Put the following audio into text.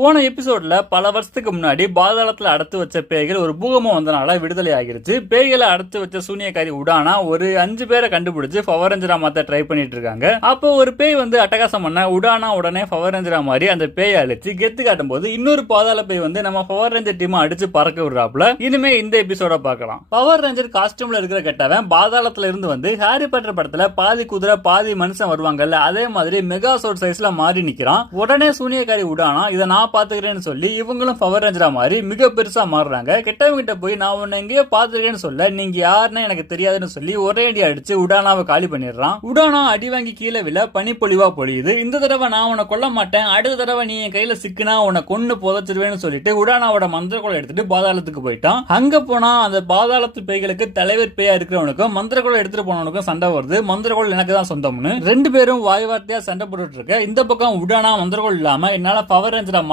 போன எபிசோட்ல பல வருஷத்துக்கு முன்னாடி பாதாளத்துல அடைத்து வச்ச பேய்கள் ஒரு பூகம்பம் வந்தனால விடுதலை ஆகிருச்சு. பேய்களை அடைத்து வச்ச சூனியக்காரி உடானா ஒரு 5 பேரை கண்டுபிடிச்சு பவர் ரேஞ்சரா மாத்த ட்ரை பண்ணிட்டு இருக்காங்க. அப்போ ஒரு பேய் வந்து அட்டகாசம் பண்ண உடானா உடனே பவர் ரேஞ்சரா மாதிரி அந்த பேயை அழிச்சு கெத்து காட்டும் போது இன்னொரு பாதாள பேய் வந்து நம்ம பவர் ரேஞ்சர் டீம் அடிச்சு பறக்க விடுறாப்புல. இனிமே இந்த எபிசோட பார்க்கலாம். பவர் ரேஞ்சர் காஸ்டியூம்ல இருக்கிற கெட்டவன் பாதாளத்துல இருந்து வந்து ஹாரி பாட்டர் படத்துல பாதி குதிரை பாதி மனுஷன் வருவாங்கல்ல, அதே மாதிரி மெகா சோட் சைஸ்ல மாறி நிக்கிறான். உடனே சூனியக்காரி உடானா இதை நான் பாத்துக்கிறேன்னு சொல்லி இவங்களும் பவர் ரேஞ்சரா மாதிரி மிக பெருசா மாறுறாங்க. கெட்டவங்க கிட்ட போய் நான் உன்னை எங்கேயோ பாத்துக்கிறேன்னு சொல்ல நீங்க யாருன்னு எனக்கு தெரியாதுன்னு சொல்லி ஒரே அடி அடிச்சு உடானாவை காலி பண்ணிடுறான். உடானா அடி வாங்கி கீழே விழ பனிப்பொழிவா பொழியுது. இந்த தடவை நான் உன்னை கொல்ல மாட்டேன், அடுத்த தடவை நீ என் கையில சிக்கினா உன்னை கொன்னு புதைச்சிருவேன்னு சொல்லிட்டு உடானாவோட மந்திரக்கோளை எடுத்துட்டு பாதாளத்துக்கு போயிட்டான். அங்க போனா அந்த பாதாளத்து பேய்களுக்கு தலைவர் பேயா இருக்கிறவனுக்கும் மந்திரக்கோளை எடுத்துட்டு போனவனுக்கும் சண்டை வருது. மந்திரக்கோள் எனக்கு தான் சொந்தம்னு 2 பேரும் வாய் வார்த்தையா சண்டை போட்டுட்டு இருக்க. இந்த பக்கம் உடானா மந்திரக்கோள் இல்லாம என்னால பவர் ரேஞ்சரா